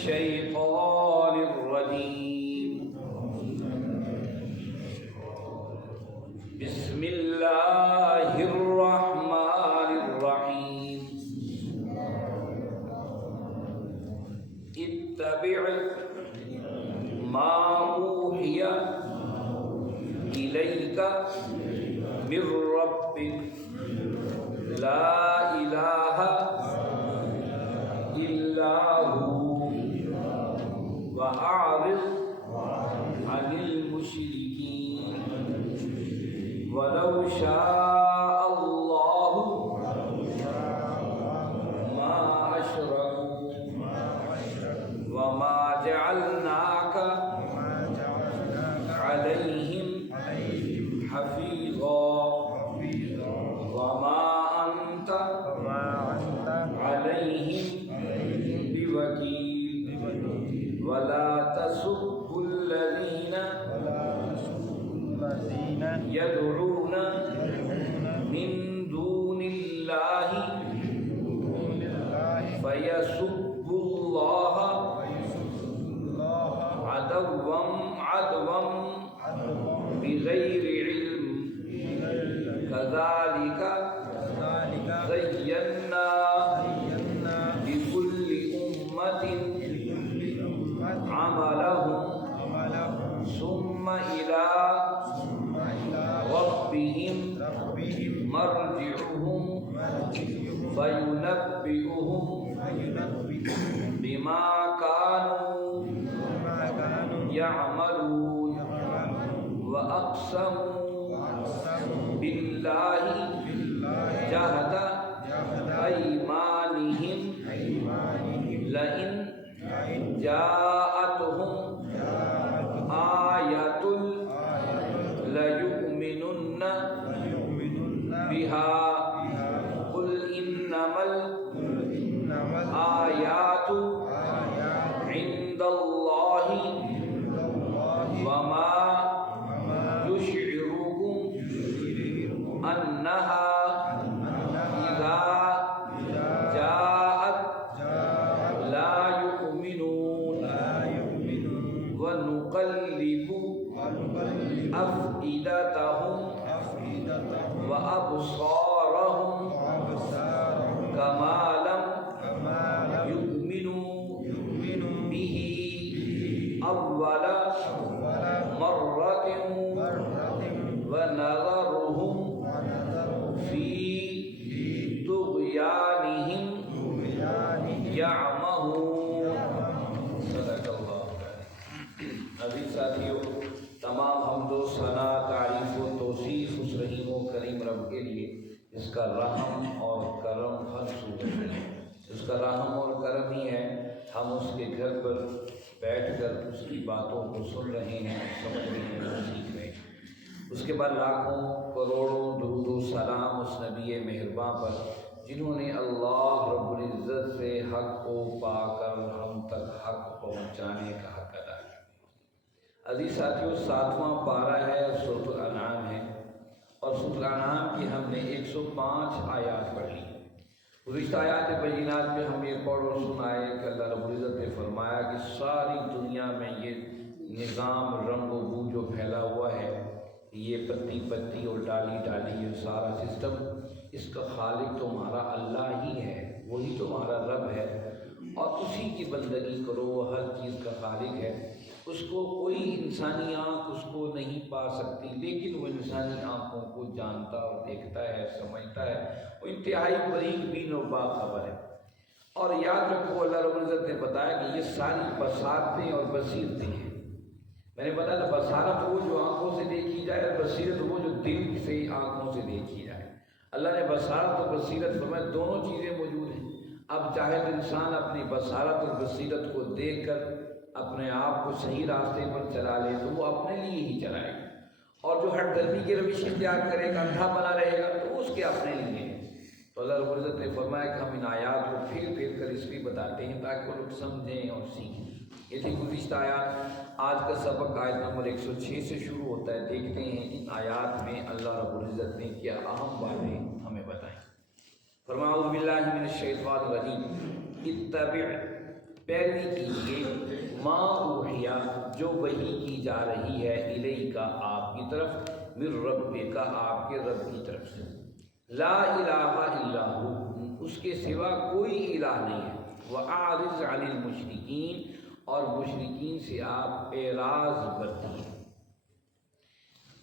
الشيطان الرجيم بسم الله الرحمن الرحيم اتبع ما أوحي إليك من ربك لا إله إلا هو وأعرض عن المشركين ولو شاء الله ما أشركوا وما جعلناك عليهم حفيظا وما أنت عليهم بوكيل ولا تسبوا الذين يدعون من دون الله فيسبوا الله عدوا بغير علم كذلك زينا لكل أمة عملهم ثم إلى ربهم مرجعهم فينبئهم بما كانوا يعملون وأقسموا بالله جهد أيمانهم لئن جاءتهم آية ليؤمنن بها قل إنما الآيات عند الله وما يشعركم أنها إذا جاءت لا يؤمنون ونقلب أفئدتهم وأبصارهم كما لم يؤمنوا به أول مرة ونذرهم في طغيانهم يعمهون صدق اللہ۔ ابھی ساتھیوں، تمام حمد و ثنا، تعریف و توصیف اس رحیم و کریم رب کے لیے جس کا رحم اور کرم ہر سو ہے، اس کا رحم اور کرم ہی ہے ہم اس کے گھر پر بیٹھ کر اس کی باتوں کو سن رہے ہیں، سمجھ رہے ہیں اور سیکھ رہے ہیں۔ اس کے بعد لاکھوں کروڑوں درود و سلام اس نبی مہرباں پر جنہوں نے اللہ رب العزت سے حق کو پا کر ہم تک حق پہنچانے کا حق ادا کیا۔ عزیز ساتھیوں، 7واں پارہ ہے اور سورۃ الانعام ہے، اور سورۃ الانعام کی ہم نے 105 آیات پڑھ لی۔ گزشتہ آیات بینات میں ہم یہ پڑھ اور سنائے کہ اللہ رب العزت نے فرمایا کہ ساری دنیا میں یہ نظام رنگ و بو جو پھیلا ہوا ہے، یہ پتی پتی اور ڈالی ڈالی، یہ سارا سسٹم، اس کا خالق تمہارا اللہ ہی ہے، وہی تمہارا رب ہے، اور اسی کی بندگی کرو، وہ ہر چیز کا خالق ہے۔ اس کو کوئی انسانی آنکھ اس کو نہیں پا سکتی، لیکن وہ انسانی آنکھوں کو جانتا اور دیکھتا ہے، سمجھتا ہے، وہ انتہائی باریک بین و باخبر ہے۔ اور یاد رکھو، اللہ رب العزت نے بتایا کہ یہ ساری بصارتیں اور بصیرتیں ہیں۔ میں نے بتایا تھا بصارت وہ جو آنکھوں سے دیکھی جائے، اور بصیرت وہ جو دل سے آنکھوں سے دیکھی جائے۔ اللہ نے بصارت اور بصیرت فرمایا، دونوں چیزیں موجود ہیں۔ اب چاہے تو انسان اپنی بصارت اور بصیرت کو دیکھ کر اپنے آپ کو صحیح راستے پر چلا لے تو وہ اپنے لیے ہی چلائے گا، اور جو ہٹ درمی کی روش اختیار کرے گا، اندھا بنا رہے گا، تو اس کے اپنے لیے۔ تو اللہ رب العزت نے فرمایا کہ ہم ان آیات کو پھر پھر کر اس لیے بتاتے ہیں تاکہ وہ لوگ سمجھیں اور سیکھیں۔ یہ تھی گزشتہ آیات۔ آج کا سبق آیت نمبر 106 سے شروع ہوتا ہے۔ دیکھتے ہیں ان آیات میں اللہ رب العزت نے کیا اہم باتیں ہمیں بتائیں۔ فرمایا اعوذ باللہ من الشیطان الرجیم اتبع پیروی کیجیے ما اوحیا جو وحی کی جا رہی ہے الیک آپ کی طرف من ربک آپ کے رب کی طرف سے لا الہ الا ہو اس کے سوا کوئی الہ نہیں ہے وَأَعْرِضْ عَنِ الْمُشْرِكِينَ اور مشرکین سے آپ اعراض برتیے۔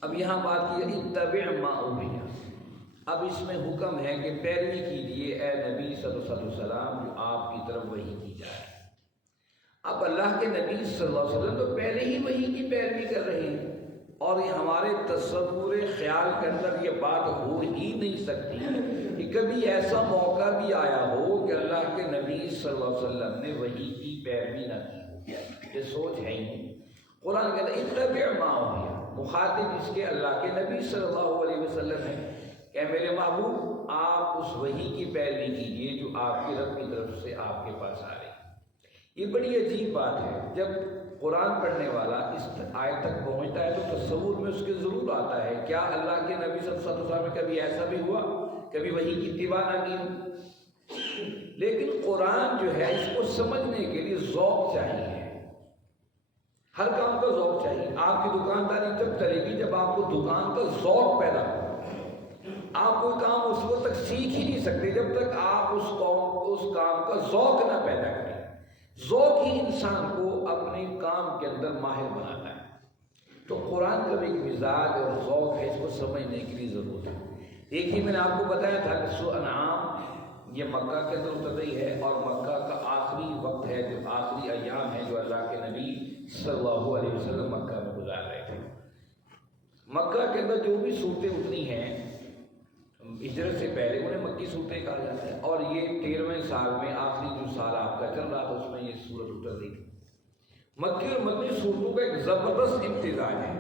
اب یہاں بات کی اتبع ما اوحی، اب اس میں حکم ہے کہ پیروی کیجیے اے نبی صلی اللہ علیہ وسلم جو آپ کی طرف وحی کی جائے۔ اب اللہ کے نبی صلی اللہ علیہ وسلم تو پہلے ہی وحی کی پیروی کر رہے ہیں، اور یہ ہمارے تصور خیال کے اندر یہ بات ہو ہی نہیں سکتی کہ کبھی ایسا موقع بھی آیا ہو کہ اللہ کے نبی صلی اللہ علیہ وسلم نے وحی کی پیروی نہ کی ہو، یہ سوچ ہے ہی نہیں۔ قرآن کہتا ہے اتبع ما اوحی، مخاطب اس کے اللہ کے نبی صلی اللہ علیہ وسلم ہے کہ میرے محبوب آپ اس وحی کی پیروی کیجیے جو آپ کے رب کی طرف سے آپ کے پاس آ رہی۔ یہ بڑی عجیب بات ہے، جب قرآن پڑھنے والا اس آیت تک پہنچتا ہے تو تصور میں اس کے ضرور آتا ہے کیا اللہ کے نبی صلی اللہ علیہ وسلم میں کبھی ایسا بھی ہوا کبھی وحی کی اتباع نہ کی ہو؟ لیکن قرآن جو ہے اس کو سمجھنے کے لیے ذوق چاہیے، ہر کام کا ذوق چاہیے۔ آپ کی دکانداری جب چلے گی جب آپ کو دکان کا ذوق پیدا ہو۔ آپ کوئی کام اس وقت تک سیکھ ہی نہیں سکتے جب تک آپ اس کام کا ذوق نہ پیدا کریں۔ ذوق ہی انسان کو اپنے کام کے اندر ماہر بناتا ہے۔ تو قرآن کا بھی ایک مزاج اور ذوق ہے، اس کو سمجھنے کے لیے ضرورت ہے۔ دیکھیے میں نے آپ کو بتایا تھا کہ سورۃ انعام یہ مکہ کے اندر اتر رہی ہے، اور مکہ کا آخری وقت ہے، جو آخری ایام ہے جو اللہ کے نبی صلی اللہ علیہ وسلم مکہ میں گزار رہے تھے۔ مکہ کے اندر جو بھی صورتیں اتری ہیں ہجرت سے پہلے انہیں مکی صورتیں کہا جاتا ہے، اور یہ 13ویں سال میں آخری جو سال آپ کا چل رہا تھا اس میں یہ صورت اتر رہی تھی۔ مکی اور مدنی صورتوں کا ایک زبردست امتزاج ہے۔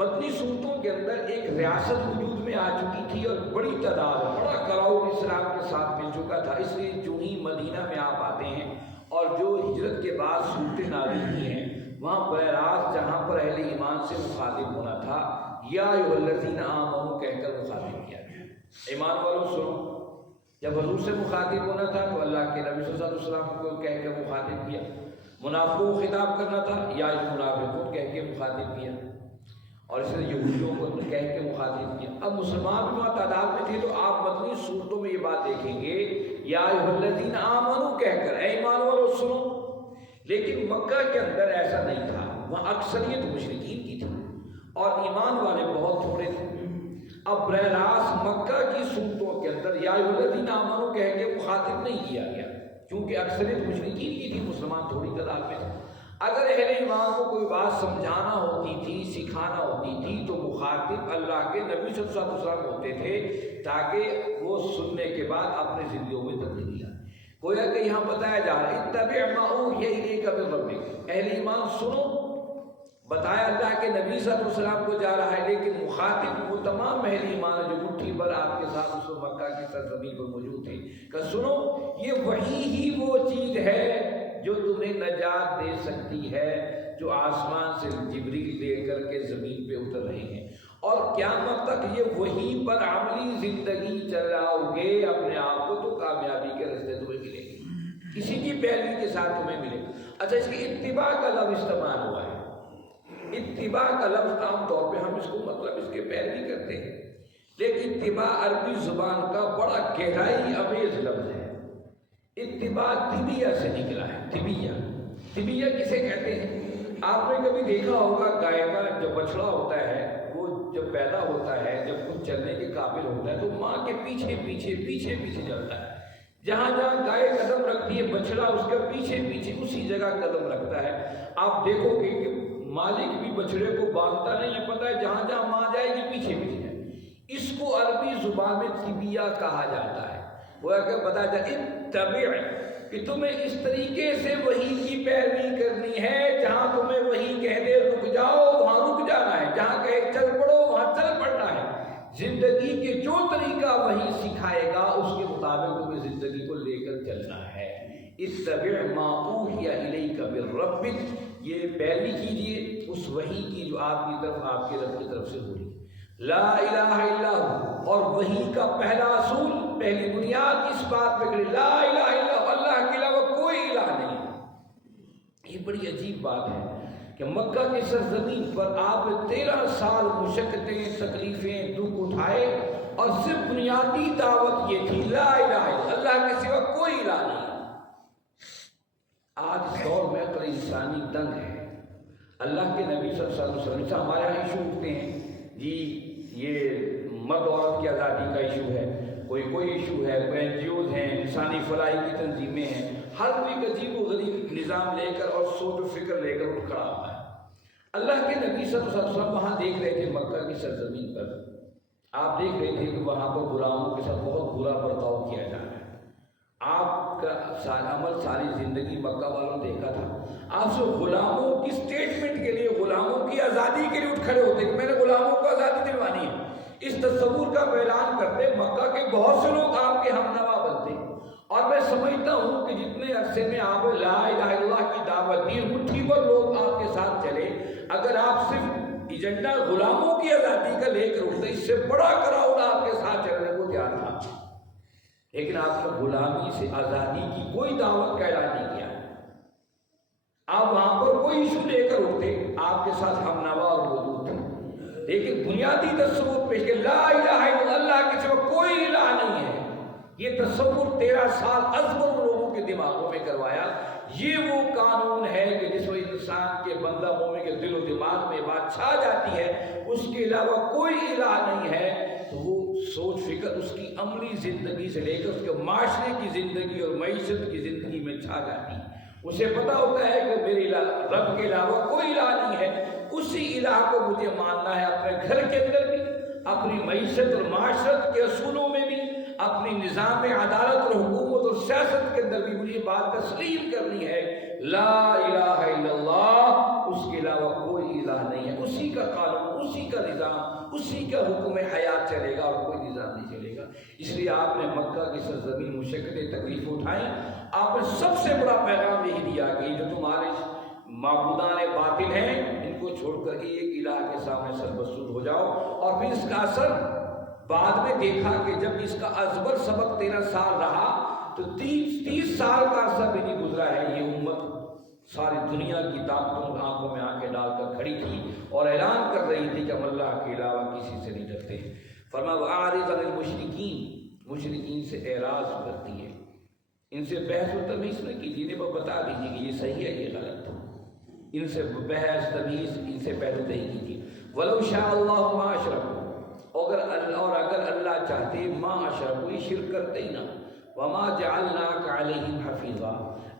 مدنی صورتوں کے اندر ایک ریاست وجود میں آ چکی تھی اور بڑی تعداد بڑا کراؤڈ اسلام کے ساتھ مل چکا تھا، اس لیے جو ہی مدینہ میں آپ آتے ہیں اور جو ہجرت کے بعد صورتیں نازل ہوئی ہیں وہاں براہ راست جہاں پر اہل ایمان سے مخاطب ہونا تھا یا ایھا الذین آمنوا کہہ کر مخاطب کیا گیا، ایمان والوں سنو۔ جب حضور سے مخاطب ہونا تھا تو اللہ کے نبی صلی اللہ علیہ وسلم کو کہہ کر مخاطب کیا، منافقوں کو خطاب کرنا تھا یا المنافقون کہہ کے مخاطب کیا، اور اس نے یہودیوں کو کہہ کے مخاطب کیا۔ اب مسلمان بھی وہاں تعداد میں تھے تو آپ مدنی صورتوں میں یہ بات دیکھیں گے یا ایھا الذین آمنوا کہہ کر اے ایمان والوں سنو، لیکن مکہ کے اندر ایسا نہیں تھا، وہاں اکثریت مشرکین کی تھی اور ایمان والے بہت تھوڑے تھے۔ اب براہ راست مکہ کی صورتوں کے اندر یا ایھا الذین آمنوا کہہ کے مخاطب نہیں کیا گیا کیونکہ اکثریت مشرکین کی تھی، مسلمان تھوڑی تعداد میں تھے۔ اگر اہل ایمان کو کوئی بات سمجھانا ہوتی تھی، سکھانا ہوتی تھی تو مخاطب اللہ کے نبی صلی اللہ علیہ وسلم ہوتے تھے تاکہ وہ سننے کے بعد اپنی زندگیوں میں تبدیلی آئے۔ گویا کہ یہاں بتایا جا رہا ہے اتبع ما اوحی الیک من ربک، اہل ایمان سنو، بتایا اللہ کے نبی صلی اللہ علیہ وسلم کو جا رہا ہے، لیکن مخاطب وہ تمام اہل ایمان جو مٹھی بھر آپ کے ساتھ اس مکہ کی سرزمین پر موجود تھے کہ سنو یہ وحی ہی وہ چیز ہے جو تمہیں نجات دے سکتی ہے، جو آسمان سے جبریل لے کر کے زمین پہ اتر رہے ہیں، اور قیامت تک یہ وحی پر عملی زندگی چلاؤ گے اپنے آپ کو تو کامیابی کے راستے تمہیں ملے گی، کسی کی پیروی کے ساتھ تمہیں ملے گا۔ اچھا اس کی اتباع کا لفظ استعمال ہوا ہے، اتباع کا لفظ عام طور پہ ہم اس کو مطلب اس کے پیروی کرتے ہیں، لیکن اتباع عربی زبان کا بڑا گہرائی امیز لفظ ہے۔ اتباع طبیہ سے نکلا ہے، طبیہ کسے کہتے ہیں؟ آپ نے کبھی دیکھا ہوگا گائے کا جب بچڑا ہوتا ہے وہ جب پیدا ہوتا ہے، جب کچھ چلنے کے قابل ہوتا ہے تو ماں کے پیچھے پیچھے پیچھے پیچھے چلتا ہے، جہاں جہاں گائے قدم رکھتی ہے بچڑا اس کے پیچھے پیچھے اسی جگہ قدم رکھتا ہے۔ آپ دیکھو گے کہ مالک بھی بچڑے کو باندھتا نہیں ہے، پتہ ہے جہاں جہاں ماں جائے گی پیچھے پیچھے جائے۔ اس کو عربی زبان میں طبیہ کہا جاتا ہے۔ وہ کہ بتا جائے اتبع کہ تمہیں اس طریقے سے وحی کی پیروی کرنی ہے، جہاں تمہیں وحی کہہ دے رک جاؤ وہاں رک جانا ہے، جہاں کہے چل پڑو وہاں چل پڑنا ہے۔ زندگی کے جو طریقہ وحی سکھائے گا اس کے مطابق تمہیں زندگی کو لے کر چلنا ہے۔ اتبع ما اوحی الیک من ربک، یہ پیروی کیجیے اس وحی کی جو آپ کی طرف آپ کے رب کی طرف سے ہو رہی ہے۔ لا الہ الا ہو، اور وحی کا پہلا اصول، پہلی بنیاد اس بات پہ کہ لا الہ الا ہو، اللہ کے علاوہ کوئی الہ نہیں ہے۔ یہ بڑی عجیب بات ہے کہ مکہ کی سرزمین پر آپ 13 سال مشقتیں، تکلیفیں، دکھ اٹھائے اور صرف بنیادی دعوت یہ تھی لا الہ الا اللہ کے سوا کوئی الہ نہیں۔ آج اس دور میں عقل انسانی دنگ ہے۔ اللہ کے نبی صلی اللہ علیہ وسلم سے ہمارے یہاں ایشو اٹھتے ہیں جی یہ مرد عورت کی آزادی کا ایشو ہے، کوئی ایشو ہے، کوئی این جی اوز ہیں، انسانی فلاحی کی تنظیمیں ہیں، ہر کوئی عجیب و غریب نظام لے کر اور سوچ و فکر لے کر اٹھ کھڑا ہوا ہے۔ اللہ کے نبی صلی اللہ علیہ وسلم وہاں دیکھ رہے تھے مکہ کی سرزمین پر، آپ دیکھ رہے تھے کہ وہاں پر غلاموں کے ساتھ بہت برا برتاؤ کیا جا رہا ہے۔ آپ کا عمل ساری زندگی مکہ والوں نے دیکھا تھا۔ آپ سے غلاموں کی اسٹیٹمنٹ کے لیے، غلاموں کی آزادی کے لیے اٹھ کھڑے ہوتے کہ میں نے غلاموں کو آزادی دلوانی ہے، اس تصور کا اعلان کرتے مکہ کے بہت سے لوگ آپ کے ہم نوا بنتے۔ اور میں سمجھتا ہوں کہ جتنے عرصے میں آپ لا الہ الا اللہ کی دعوت دی، مٹھی بھر لوگ آپ کے ساتھ چلے، اگر آپ صرف ایجنڈا غلاموں کی آزادی کا لے کر اٹھتے، اس سے بڑا کراؤڈ آپ کے ساتھ چلنے کو تیار تھا۔ لیکن آپ نے غلامی سے آزادی کی کوئی دعوت کا اعلان نہیں کیا۔ آپ وہاں پر کوئی ایشو لے کر اٹھتے، آپ کے ساتھ ہم نوا اور موجود تھے، لیکن بنیادی تصور پیش کہ لا الہ الا اللہ کے سوا کوئی الہ نہیں ہے، یہ تصور 13 سال ازبر لوگوں کے دماغوں میں کروایا۔ یہ وہ قانون ہے کہ جس میں انسان کے بندہ مومن کے دل و دماغ میں بات چھا جاتی ہے، اس کے علاوہ کوئی الہ نہیں ہے، تو وہ سوچ فکر اس کی عملی زندگی سے لے کر اس کے معاشرے کی زندگی اور معیشت کی زندگی میں چھا جاتی ہے۔ اسے پتا ہوتا ہے کہ میرے رب کے علاوہ کوئی الہ نہیں ہے، اسی الہ کو مجھے ماننا ہے، اپنے گھر کے اندر بھی، اپنی معیشت اور معاشرت کے اصولوں میں بھی، اپنی نظام عدالت اور حکومت اور سیاست کے اندر بھی مجھے بات تسلیم کرنی ہے لا الہ الا اللہ، اس کے علاوہ کوئی الہ نہیں ہے، اسی کا قانون، اسی کا نظام، اسی کا حکم حیات چلے گا اور کوئی نظام نہیں چلے گا۔ اس لیے آپ نے مکہ کی سرزمین مشقتیں تکلیف اٹھائیں، آپ نے سب سے بڑا پیغام یہی دیا کہ جو تمہارے معبودان باطل ہیں ان کو چھوڑ کر کے ایک الہ کے سامنے سربسود ہو جاؤ۔ اور پھر اس کا اثر بعد میں دیکھا کہ جب اس کا ازبر سبق 13 سال رہا تو 30 سال کا عرصہ بھی نہیں گزرا ہے، یہ امت ساری دنیا کی طاقتوں آنکھوں میں آنکھیں ڈال کر کھڑی تھی اور اعلان کر رہی تھی کہ ہم اللہ کے علاوہ کسی سے نہیں ڈرتے۔ فرمایا وَأَعْرِضْ عَنِ الْمُشْرِكِينَ، مشرکین سے اعراض کرتی ہے، ان سے بحث و تمیز نہ کیجیے، انہیں پر بتا دیجیے کہ یہ صحیح ہے یہ غلط ہے، ان سے بحث تمیز ان سے پہلے نہیں کیجیے۔ وَلَوْ شَاءَ اللَّهُ مَا أَشْرَكُوا، اور اگر اللہ چاہتے ما اشرکوا، یہ شرک کرتے ہی نہ۔ وما جعلناک علیہم حفیظا،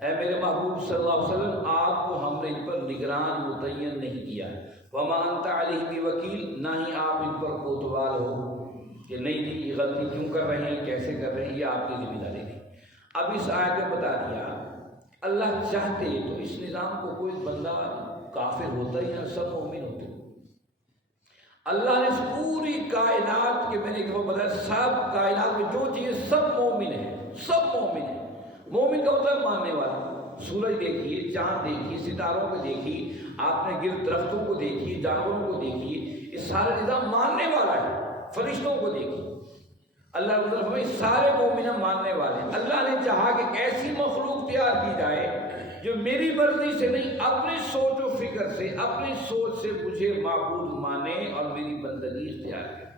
اے میرے محبوب صلی اللہ علیہ وسلم آپ کو ہم نے ان پر نگران متعین نہیں کیا ہے۔ وما انت علیہم بوکیل، نہ ہی آپ ان پر کوتوال ہو کہ نہیں جی یہ غلطی کیوں کر رہے ہیں، کیسے کر رہے ہیں، یہ آپ کی ذمہ داری نہیں۔ اب اس آیت میں بتا دیا اللہ چاہتے تو اس نظام کو کوئی بندہ کافر ہوتا ہی نہ، سب مومن ہوتے۔ اللہ نے اس پوری کائنات کے میں نے ایک دفعہ بتایا سب کائنات میں جو چیز سب مومن ہیں، سب مومن ہیں۔ مومن کا مطلب ماننے والا۔ سورج دیکھیے، چاند دیکھیے، ستاروں کو دیکھیے، آپ نے گرد درختوں کو دیکھیے، جانوروں کو دیکھیے، یہ سارا نظام ماننے والا ہے۔ فرشتوں کو دیکھیے، اللہ مطلب ہمیں سارے مومن ماننے والے ہیں۔ اللہ نے چاہا کہ ایسی مخلوق تیار کی جائے جو میری مرضی سے نہیں، اپنی سوچ و فکر سے، اپنی سوچ سے مجھے معبود مانے اور میری بندگی اختیار کرے۔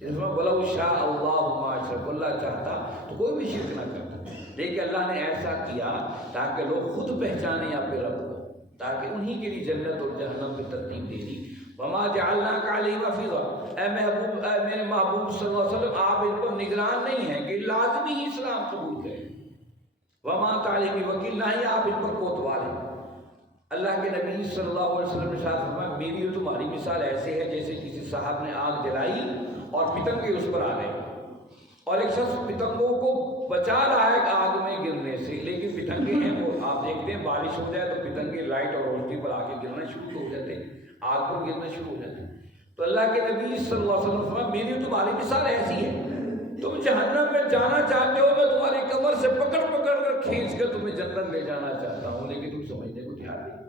اس میں وَلَوْ شَاءَ اللَّهُ مَا أَشْرَكُوا، اللہ چاہتا تو کوئی بھی شرک نہ کرتا، لیکن اللہ نے ایسا کیا تاکہ لوگ خود پہچانے اپنے رب کو، تاکہ انہی کے لیے جنت اور جہنم کی ترتیب دے دی۔ وَمَا جَعَلْنَاكَ عَلَيْهِمْ حَفِيظًا، اے میرے محبوب صلی اللہ علیہ وسلم آپ ان پر نگران نہیں ہیں کہ لازمی ہی اسلام قبول کریں۔ وما تعلیم وکیل، نہ ہی آپ ان پر کوتوال ہیں۔ اللہ کے نبی صلی اللہ علیہ وسلم نے ساتھ فرمایا میری اور تمہاری مثال ایسے ہے جیسے کسی صاحب نے آگ جلائی اور پتنگے اس پر آ گئے، اور ایک شخص پتنگوں کو بچا رہا ہے آگ میں گرنے سے، لیکن پتنگے ہیں وہ آپ دیکھتے ہیں بارش ہو جائے تو پتنگے لائٹ اور روشنی پر آ کے گرنا شروع ہو جاتے ہیں، آگ پر گرنا شروع ہو جاتے ہیں۔ تو اللہ کے نبی صلی اللہ علیہ وسلم نے فرمایا میری اور تمہاری مثال ایسی ہے، تم جہنم میں جانا چاہتے ہو، میں تمہاری کمر سے پکڑ پکڑ کر کھینچ کر تمہیں جنت لے جانا چاہتا ہوں، لیکن تم سمجھنے کو تیار نہیں۔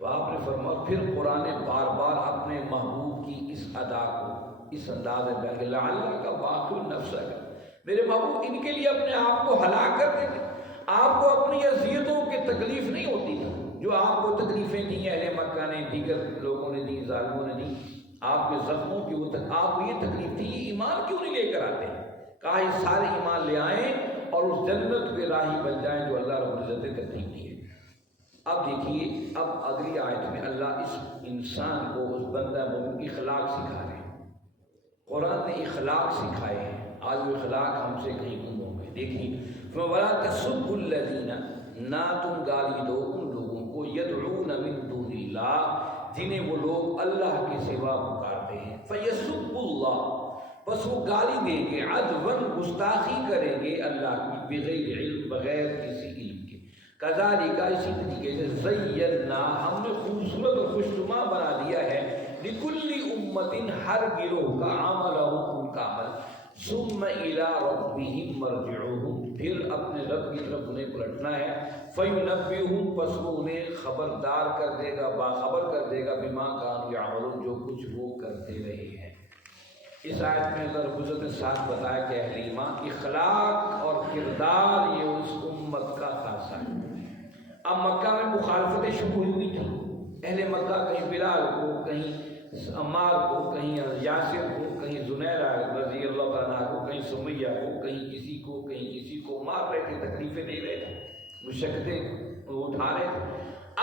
تو آپ نے فرمایا پھر قرآن بار بار اپنے محبوب کی اس ادا کو اس انداز میں بیان کہ لعلک باخع نفسک، میرے محبوب ان کے لیے اپنے آپ کو ہلاک کر دیتے، آپ کو اپنی اذیتوں کی تکلیف نہیں ہوتی تھی، جو آپ کو تکلیفیں دی اہل مکہ نے، دیگر لوگوں نے دی، ظالموں نے دی، آپ کے زخموں کی آپ کو یہ تکلیف تھی، یہ ایمان کیوں نہیں لے کر آتے؟ کہا یہ سارے ایمان لے آئیں اور اس جنت کے راہی بن جائیں جو اللہ رب العزت نے ترتیب دی ہے۔ اب دیکھیے، اب اگلی آیت میں اللہ اس انسان کو، اس بندہ مومن کی اخلاق سکھا رہے ہیں۔ قرآن نے اخلاق سکھائے ہیں، آج وہ اخلاق ہم سے کہیں گم ہو گئے۔ دیکھیے وَلَا تَسُبُّوا الَّذِينَ، نہ تم گالی دو ان لوگوں کو، يَدْعُونَ مِن دُونِ اللَّهِ، جنہیں وہ لوگ اللہ کے سوا پکارتے ہیں، فَيَسُبُّوا اللَّهَ، بس وہ گالی دیں گے، عدوًا گستاخی کریں گے اللہ کی، بغیر علم، بغیر کسی علم کے۔ کذالک، اسی طریقے سے، زینا، ہم نے خوبصورت اور خوشنما بنا دیا ہے، لکل امت، ہر گروہ کا، عملہم، ان کا عمل، ثم الی ربہم مرجعہم، پھر اپنے رب کی طرف انہیں پلٹنا ہے، فینبئہم، پس وہ انہیں خبردار کر دے گا، باخبر کر دے گا، بما کانوا یعملون، جو کچھ وہ کرتے رہے ہیں۔ اس آیت میں اللہ رب العزت نے ساتھ بتایا کہ اہل ایمان اخلاق اور کردار یہ اس امت کا خاصہ ہے۔ اب مکہ میں مخالفتیں شروع ہوئی تھیں، اہل مکہ کہیں بلال کو، کہیں عمار کو، کہیں یاسر کو، کہیں زنیرہ رضی اللہ عنہ کو، کہیں سمیہ کو، کہیں کسی کو مار رہے تھے، تکلیفیں دے رہے تھے، مشقتیں اٹھا رہے تھے۔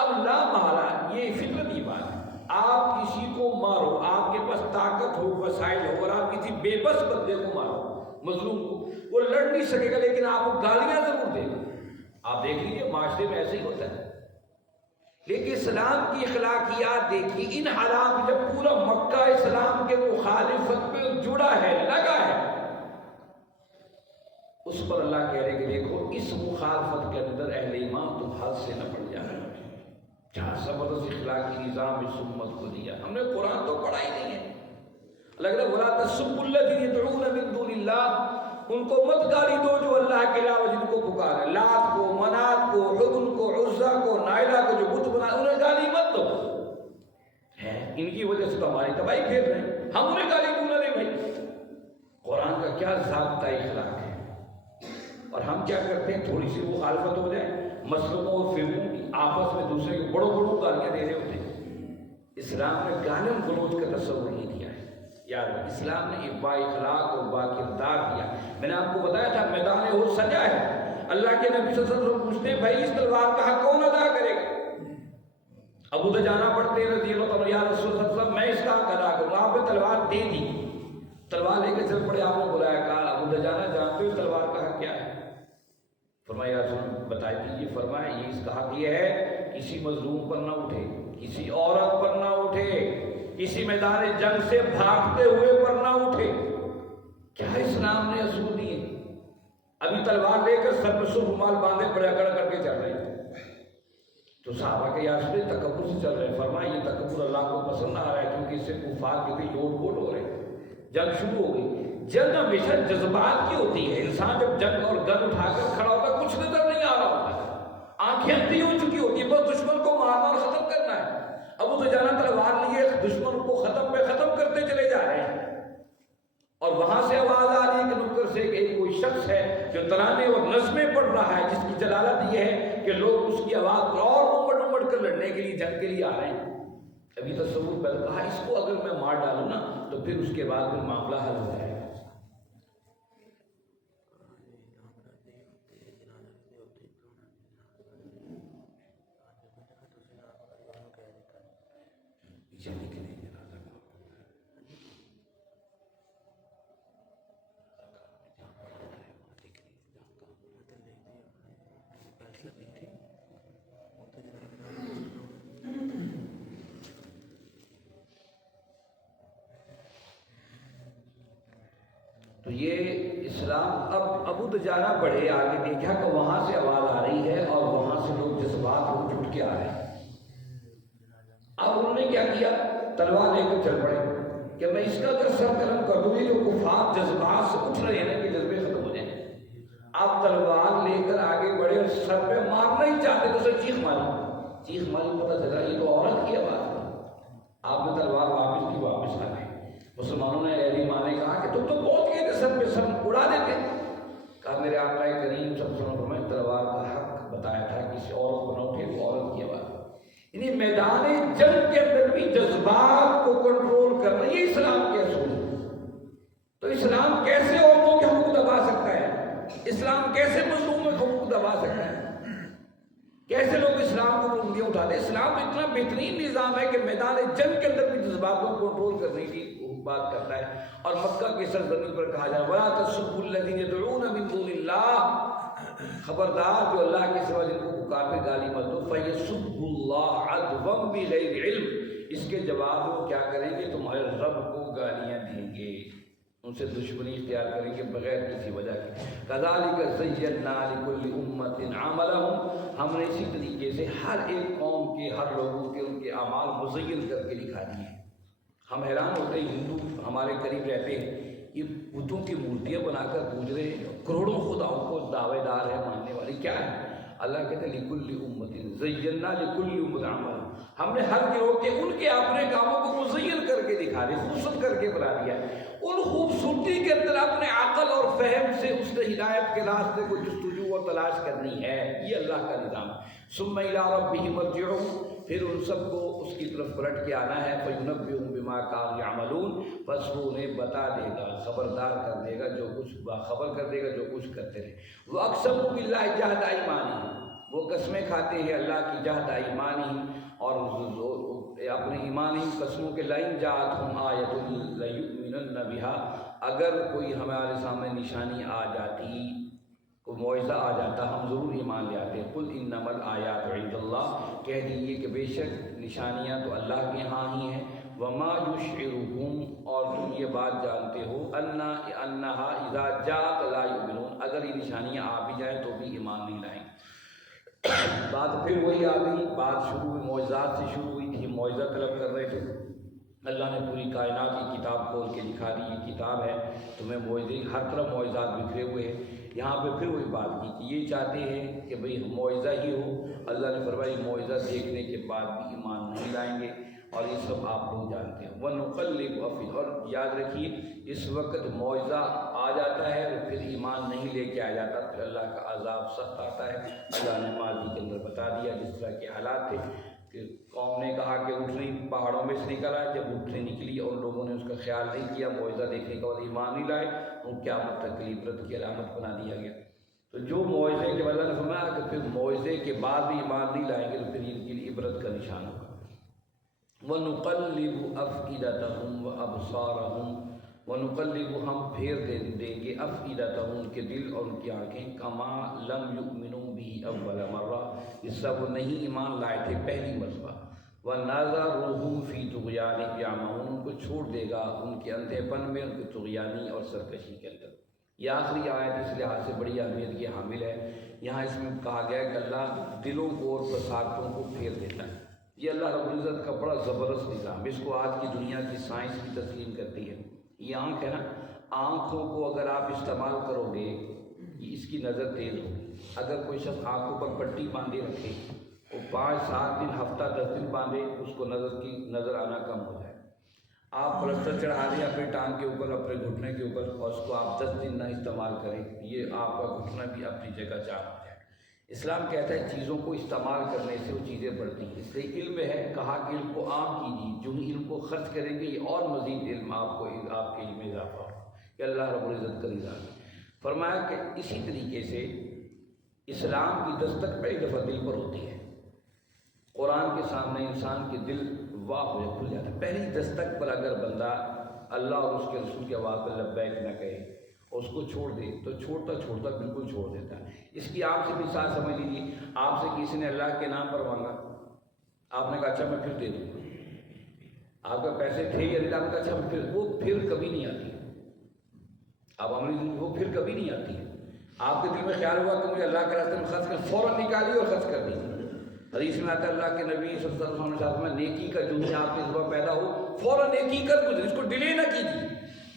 اب لا محالہ یہ فطرتی بات ہے، آپ کسی کو مارو، آپ کے پاس طاقت ہو، وسائل ہو، اور آپ کسی بے بس بندے کو مارو، مظلوم کو، وہ لڑ نہیں سکے گا لیکن آپ کو گالیاں ضرور دے گا۔ آپ دیکھ لیجیے معاشرے میں ایسے ہی ہوتا ہے۔ لیکن اسلام کی اخلاقیات دیکھیے، ان حالات میں جب پورا مکہ اسلام کے مخالفت پہ جڑا ہے، لگا ہے، اس پر اللہ کہہ رہے کہ دیکھو اس مخالفت کے اندر اہل ایمان تم حد سے نہ پڑ جانا، جہاں زبردست اخلاقی نظام اس امت کو دیا۔ ہم نے قرآن تو پڑھا ہی نہیں ہے، اللہ کہتا ہے وَلَا تَسُبُّوا الَّذِينَ يَدْعُونَ مِن دُونِ اللَّهِ، ان کو مت گالی دو جو اللہ کے علاوہ جن کو پکارے، لات کو، منات کو، حزن کو، عزا کو، نائلہ کو، جو بت بنا، انہیں گالی مت دو، ان کی وجہ سے تو ہماری تباہی پھیر رہے ہیں، ہم انہیں گالی کیوں نہ دیں بھائی؟ قرآن کا کیا ضابطہ اخلاق ہے، اور ہم کیا کرتے ہیں، تھوڑی سی مخالفت ہو جائے مسلکوں اور فرقوں کی، آپس میں دوسرے کو بڑوں گالیاں دے رہے ہوتے ہیں۔ اسلام نے گالم گلوچ کا تصور نہیں کیا ہے یار، اسلام نے ایک با اخلاق اور با کردار دیا۔ میں نے آپ کو بتایا تھا میدان احد سجا ہے، اللہ کے نبی صلی اللہ علیہ وسلم پوچھتے ہیں بھائی اس تلوار کا حق کون ادا کرے گا؟ ابو دجانہ پڑھتے ہیں رضی اللہ عنہ، یا رسول اللہ صلی اللہ علیہ وسلم میں اس کا حق ادا کروں، آپ نے تلوار دے دی، تلوار لے کے چل پڑے، آپ نے بلایا، کہا ابو دجانہ جانتے ہو تلوار کا حق کیا ہے؟ فرمایا یا رسول بتائی دیجیے۔ فرمایا یہ اس کا حق یہ ہے کسی مظلوم پر نہ اٹھے، کسی عورت پر نہ اٹھے، کسی میدان جنگ سے بھاگتے ہوئے پر نہ اٹھے۔ کیا اسلام نے اصول دیے؟ ابھی تلوار لے کر سر پر رومال باندھے بڑے اکڑ کر کے چل رہے ہیں، تو صحابہ کے یا رسول تکبر سے چل رہے ہیں۔ فرمایا یہ تکبر اللہ کو پسند نہ آ رہا ہے، کیونکہ اس سے کفار کے بھی لوٹ پوٹ ہو رہے ہیں، جنگ شروع ہو گئی۔ جنگ ہمیشہ جذبات کی ہوتی ہے، انسان جب جنگ اور گن اٹھا کر کھڑا ہوتا ہے کچھ نظر نہیں آ رہا ہوتا ہے، آنکھیں اندھی ہو چکی ہوتی ہیں، بس دشمن کو مارنا اور ختم کرنا ہے۔ ابو دجانہ تلوار لیے دشمن کو ختم کرتے چلے جا رہے ہیں، اور وہاں سے آواز آ رہی ہے کہ نکر سے کہ کوئی شخص ہے جو ترانے اور نظمیں پڑھ رہا ہے، جس کی جلالت یہ ہے کہ لوگ اس کی آواز پر اور امڑ کر لڑنے کے لیے، جنگ کے لیے آ رہے ہیں۔ ابھی تصور پہلے کہا اس کو اگر میں مار ڈالوں نا تو پھر اس کے بعد پھر معاملہ حل ہو جائے گا۔ تو یہ اسلام، اب ابو دجانہ بڑھے آگے دیکھا کہ وہاں سے آواز آ رہی ہے اور وہاں سے لوگ جذبات اٹھ اٹھ کے آ رہے ہیں۔ اب انہوں نے کیا کیا، تلوار لے کر چل پڑے کہ میں اس کا اگر سر قلم کر دوں، یہ جو کفار جذبات سے اٹھ رہے ہیں نا کہ جذبے ختم ہو جائیں۔ آپ تلوار لے کر آگے بڑھے اور سر پہ مارنا ہی چاہتے تو سر چیخ ماری، پتہ چلا یہ تو عورت کی آواز ہے۔ آپ نے تلوار واپس آ گئی۔ مسلمانوں نے اہل ایمان نے کہا کہ تم تو بہت کہتے سر پہ سر اڑا دیتے۔ کہا میرے آقا کریم صلی اللہ علیہ وسلم نے تلوار کا حق بتایا تھا، کسی عورت کو نہ اٹھے، وہ عورت کی آواز۔ میدان جنگ کے اندر بھی جذبات کو کنٹرول کرنا، یہ اسلام کے اصول ہے۔ تو اسلام کیسے عورتوں کے حقوق دبا سکتا ہے؟ اسلام کیسے مظلوم کے حقوق دبا سکتا ہے؟ کیسے لوگ اسلام کو انگلیاں اٹھاتے ہیں؟ اسلام اتنا بہترین نظام ہے کہ میدان جنگ کے اندر بھی جذبات کو کنٹرول کرنے کی بات کرتا ہے۔ اور مکہ کی سرزمین پر کہا جائے وَلَا تَسُبُّوا الَّذِينَ يَدْعُونَ مِن دُونِ اللَّهِ، خبردار جو اللہ کے سوا جن کو پکارتے گالی مت دو، فَيَسُبُّوا اللَّهَ عَدْوًا بِغَيْرِ عِلْمٍ، اس کے جواب وہ کیا کریں گے؟ تمہارے رب کو گالیاں دیں گے، ان سے دشمنی اختیار کریں گے بغیر کسی وجہ کے۔ كَذَلِكَ زَيَّنَّا لِكُلِّ أُمَّةٍ عَمَلَهُمْ، ہم نے اسی طریقے سے ہر ایک قوم کے، ہر لوگوں کے ان کے اعمال مزین کر کے دکھا دیے ہیں۔ ہم حیران ہوتے ہیں، ہندو ہمارے قریب رہتے ہیں، یہ بتوں کی مورتیاں بنا کر پوج رہے ہیں، کروڑوں خداؤں کو دعوے دار ہیں، ماننے والے کیا ہے؟ اللہ کہتے ہیں لِكُلِّ أُمَّةٍ زَيَّنَّا لِكُلِّ أُمَّةٍ عَمَلَهُمْ، ہم نے ہر گروہ کے ان کے اپنے کاموں کو مزین کر کے دکھا دیا، خوبصورت کر کے بنا دیا۔ ان خوبصورتی کے اندر اپنے عقل اور فہم سے اس ہدایت کے راستے کو جستجو اور تلاش کرنی ہے، یہ اللہ کا نظام ہے۔ ثُمَّ إِلَىٰ رَبِّهِمْ يَرْجِعُونَ، پھر ان سب کو اس کی طرف پلٹ کے آنا ہے۔ فَيُنَبِّئُهُم بِمَا كَانُوا يَعْمَلُونَ، بس وہ انہیں بتا دے گا، خبردار کر دے گا، جو کچھ باخبر کر دے گا جو کچھ کرتے رہے۔ وَأَقْسَمُوا بِاللَّهِ جَهْدَ أَيْمَانِهِمْ، وہ قسمیں کھاتے ہیں اللہ کی، جہد ایمانہم، اور اپنے ایمانی قسموں کے، لَئِن جَاءَتْهُمْ آیَةٌ لَیُؤْمِنُنَّ بِهَا، اگر کوئی ہمارے سامنے نشانی آ جاتی، کوئی معجزہ آ جاتا، ہم ضرور ایمان لے آتے۔ قُلْ إِنَّمَا الْآيَاتُ عِندَ اللَّهِ، کہہ دیجیے کہ بے شک نشانیاں تو اللہ کے ہاں ہی ہیں۔ وَمَا يُشْعِرُكُمْ، اور تم یہ بات جانتے ہو، أَنَّهَا إِذَا جَاءَتْ لَا يُؤْمِنُونَ، اگر یہ نشانیاں آ بھی جائیں تو بھی ایمان نہیں لائیں۔ بات پھر وہی آ گئی، بات شروع ہوئی، معجزات سے شروع ہوئی تھی، معجزہ طلب کر رہے تھے، اللہ نے پوری کائنات کی کتاب کھول کے دکھا دی، یہ کتاب ہے، تمہیں معجزے، ہر طرف معجزات بکھرے ہوئے ہیں۔ یہاں پہ پھر وہی بات کی کہ یہ چاہتے ہیں کہ بھئی معجزہ ہی ہو، اللہ نے فرمایا معجزہ دیکھنے کے بعد بھی ایمان نہیں لائیں گے، اور یہ سب آپ لوگ جانتے ہیں۔ وَنُقَلِّبُ أَفْئِدَتَهُمْ، اور یاد رکھیے اس وقت معجزہ آ جاتا ہے اور پھر ایمان نہیں لے کے آ جاتا، پھر اللہ کا عذاب سخت آتا ہے۔ اللہ نے ماضی کے اندر بتا دیا جس طرح کے حالات تھے کہ قوم نے کہا کہ اٹھنی پہاڑوں میں سے نکل آئے، جب اٹھنے نکلی اور لوگوں نے اس کا خیال نہیں کیا، معجزہ دیکھنے کا اور ایمان نہیں لائے، ان قیامت تک کے لیے عبرت کی علامت بنا دیا گیا۔ تو جو معجزے کے اللہ نے فرمایا کہ پھر معجزے کے بعد بھی ایمان نہیں لائیں گے تو پھر ان کے لیے عبرت کا نشان ہوگا۔ وَنُقَلِّبُ أَفْئِدَتَهُمْ وَأَبْصَارَهُمْ، وَنُقَلِّبُ، ہم پھیر دیں گے، أَفْئِدَتَهُمْ، ان کے دل اور ان کی آنکھیں، كَمَا لَمْ يُؤْمِنُوا بِهِ أَوَّلَ مَرَّةٍ، جس طرح وہ نہیں ایمان لائے تھے پہلی مرتبہ۔ وَنَذَرُهُمْ فِي طُغْيَانِهِمْ يَعْمَهُونَ، ان کو چھوڑ دے گا ان کے اندھے پن میں، ان کی طغیانی اور سرکشی کے اندر۔ یہ آخری آیت اس لحاظ سے بڑی اہمیت کی حامل ہے، یہاں اس میں کہا گیا ہے کہ اللہ دلوں کو اور بصارتوں کو پھیر دیتا ہے۔ یہ اللہ رب العزت کا بڑا زبردست نظام، اس کو آج کی دنیا کی سائنس بھی تسلیم کرتی ہے۔ یہ آنکھ ہے نا، آنکھوں کو اگر آپ استعمال کرو گے اس کی نظر تیز ہوگی۔ اگر کوئی شخص آنکھوں پر پٹی باندھے رکھے، وہ 5-7 دن، ہفتہ 10 دن باندھے، اس کو نظر آنا کم ہو جائے۔ آپ پلسٹر چڑھا دیں اپنی ٹانگ کے اوپر، اپنے گھٹنے کے اوپر، اور اس کو آپ 10 دن نہ استعمال کریں، یہ آپ کا گھٹنا بھی اپنی جگہ چار ہو جائے۔ اسلام کہتا ہے چیزوں کو استعمال کرنے سے وہ چیزیں بڑھتی ہیں، اس لیے علم ہے، کہا کہ علم کو عام کیجیے، جو علم کو خرچ کریں گے یہ اور مزید علم آپ کے علم میں اضافہ ہو، کہ اللہ رب العزت کا نظام ہے۔ فرمایا کہ اسی طریقے سے اسلام کی دستک پہلی دفعہ دل پر ہوتی ہے۔ قرآن کے سامنے انسان کے دل واہ ہو جائے، کھل جاتا ہے۔ پہلی دستک پر اگر بندہ اللہ اور اس کے رسول کی آواز پر لبیک نہ کہے اور اس کو چھوڑ دے تو چھوڑتا چھوڑتا بالکل چھوڑ دیتا ہے۔ اس کی آپ سے مثال سمجھ لیجیے، آپ سے کسی نے اللہ کے نام پر مانگا، آپ نے کہا اچھا میں پھر دے دوں گا، آپ کے پیسے تھے یا نہیں، آپ نے کہا اچھا میں وہ پھر کبھی نہیں آتی، آپ عملی وہ پھر کبھی نہیں آتی ہے۔ آپ کے دل میں خیال ہوا کہ مجھے اللہ کے راستے میں خرچ کر، فوراً نکالی اور خرچ کر دی۔ حدیث میں آتا ہے اللہ کے نبی صلی اللہ علیہ وسلم میں نیکی کا جو ہی آپ کے ذبح پیدا ہو فوراً نیکی کر گزرے، اس کو ڈیلے نہ کیجیے۔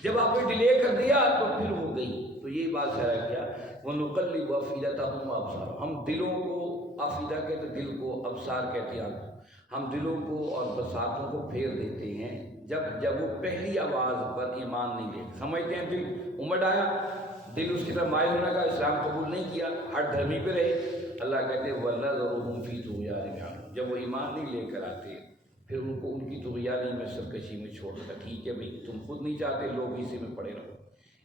جب آپ نے ڈیلے کر دیا تو پھر وہ گئی۔ تو یہ بات شرح کیا، وَنُقَلِّبُ أَفْئِدَتَهُمْ وَأَبْصَارَهُمْ، ہم دلوں کو، افئدہ کہتے دل کو، ابصار کہتے ہیں آنکھوں، ہم دلوں کو اور بصارتوں کو پھیر دیتے ہیں جب وہ پہلی آواز پر ایمان نہیں لے۔ سمجھتے ہیں دل امٹ آیا، دل اس کی طرف مائل ہونے کا، اسلام قبول نہیں کیا، ہٹ دھرمی پہ رہے۔ اللہ کہتے ہیں وَنَذَرُهُمْ فِي طُغْيَانِهِمْ يَعْمَهُونَ، جب وہ ایمان نہیں لے کر آتے پھر ان کو ان کی طغیانی میں سرکشی میں چھوڑ دیتا، ٹھیک ہے بھائی تم خود نہیں چاہتے، لوگ اسی میں پڑے رہو۔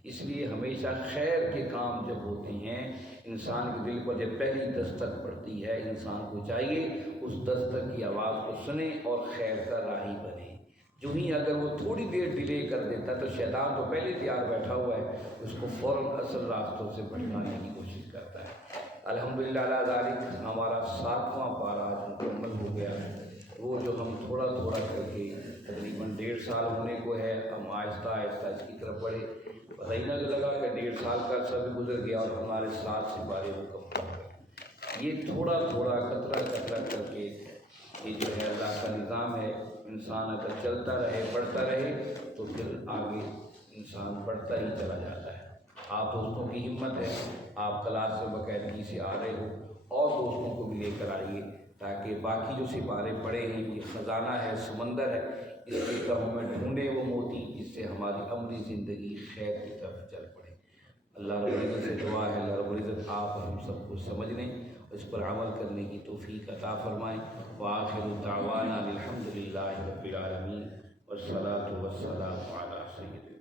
اس لیے ہمیشہ خیر کے کام جب ہوتے ہیں انسان کے دل پر جب پہلی دستک پڑتی ہے، انسان کو چاہیے اس دستک کی آواز کو سنے اور خیر کا راہی بنے۔ جو ہی اگر وہ تھوڑی دیر ڈیلے کر دیتا تو شیطان تو پہلے تیار بیٹھا ہوا ہے، اس کو فوراً اصل راستوں سے بھٹکانے کی کوشش کرتا ہے۔ الحمدللہ علی ذالک ہمارا 7واں پارہ آج مکمل ہو گیا۔ وہ جو ہم تھوڑا تھوڑا کر کے تقریباً 1.5 سال ہونے کو ہے، ہم آہستہ آہستہ اس کی طرف بڑھے، پتہ ہی نہ لگا کہ 1.5 سال کا عرصہ بھی گزر گیا اور ہمارے 7 سپارے مکمل ہو گئے۔ یہ تھوڑا تھوڑا قطرہ قطرہ کر کے یہ جو ہے اللہ کا نظام ہے، انسان اگر چلتا رہے بڑھتا رہے تو پھر آگے انسان بڑھتا ہی چلا جاتا ہے۔ آپ دوستوں کی ہمت ہے، آپ کلاس سے باقاعدگی سے آ رہے ہو اور دوستوں کو بھی لے کر آئیے تاکہ باقی جو سپارے پڑے ہیں یہ خزانہ ہے، سمندر ہے، اس کی طرف میں ڈھونڈے وہ موتی جس سے ہماری عملی زندگی خیر کی طرف چل پڑے۔ اللہ رب العزت سے دعا ہے اللہ رب العزت آپ ہم سب کو سمجھنے اس پر عمل کرنے کی توفیق عطا فرمائیں۔ وآخر دعوانا الحمد للہ رب العالمین والصلاة والسلام علی سید